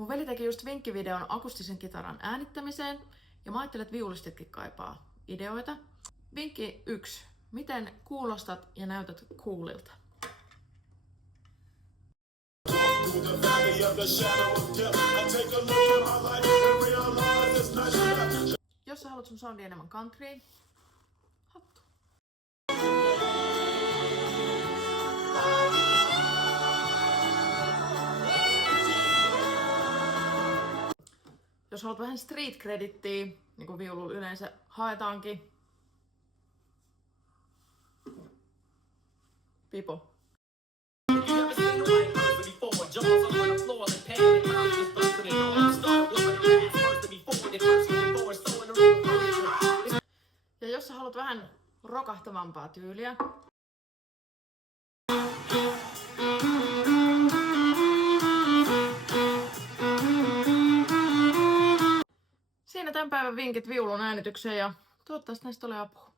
Mun veli teki just vinkkivideon akustisen kitaran äänittämiseen ja mä ajattelin, että viulistitkin kaipaa ideoita. Vinkki 1. Miten kuulostat ja näytät coolilta? Jos sä haluat sun soundi enemmän countryin, hattu. Jos haluat vähän street credittiä, niin kuin viululla yleensä haetaankin, pipo. Ja jos sä haluat vähän rokahtavampaa tyyliä, siinä tämän päivän vinkit viulun äänitykseen ja toivottavasti näistä oli apua.